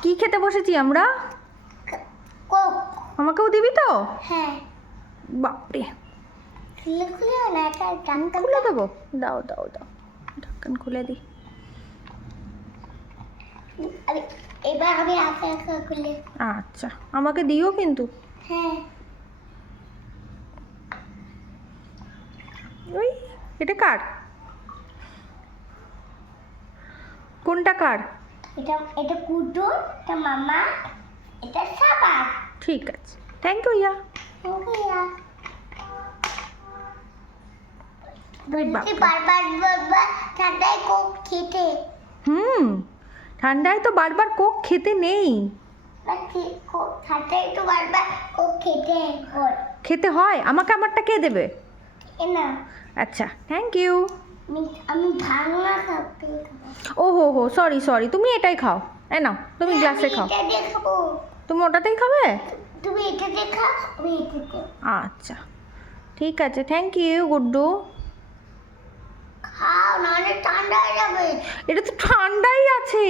কি খেতে বসেছি আমরা? কোক। আমাকেও দিবি তো? হ্যাঁ। বাপরে, খুলে খুলে না এটা ঢাকন খুলে দেবো? দাও দাও দাও, ঢাকন খুলে দিই। এবার আমি একা একা খুলে। আচ্ছা, আমাকে দিও কিন্তু। হ্যাঁ। ওই, এটা কার? কোনটা কার? এটা এটা কুটু, এটা মামা, এটা সাবা। ঠিক আছে, থ্যাংক ইউ ইয়া। ওকেয়া। বাপরে। বারবার বারবার ঠান্ডায় কোক খেতে। ঠান্ডায় তো বারবার কোক খেতে নেই। ঠান্ডায় তো বারবার কোক খেতে হয়। খেতে হয়? আমাকে আমারটা কে দেবে? না, আচ্ছা, থ্যাংক ইউ। আমি ভাঙনা খাতে ও হো হো, সরি সরি, তুমি এটাই খাও। এ নাও, তুমি গ্লাসে খাও। এটা দিয়ে খাবো। তুমি ওটাতেই খাবে? তুমি এটা দিয়ে খাও, আমি এটাতে। আচ্ছা, ঠিক আছে, থ্যাংক ইউ গুড্ডু। খাও, নাহলে ঠান্ডা হয়ে যাবে। এটা তো ঠান্ডাই আছে।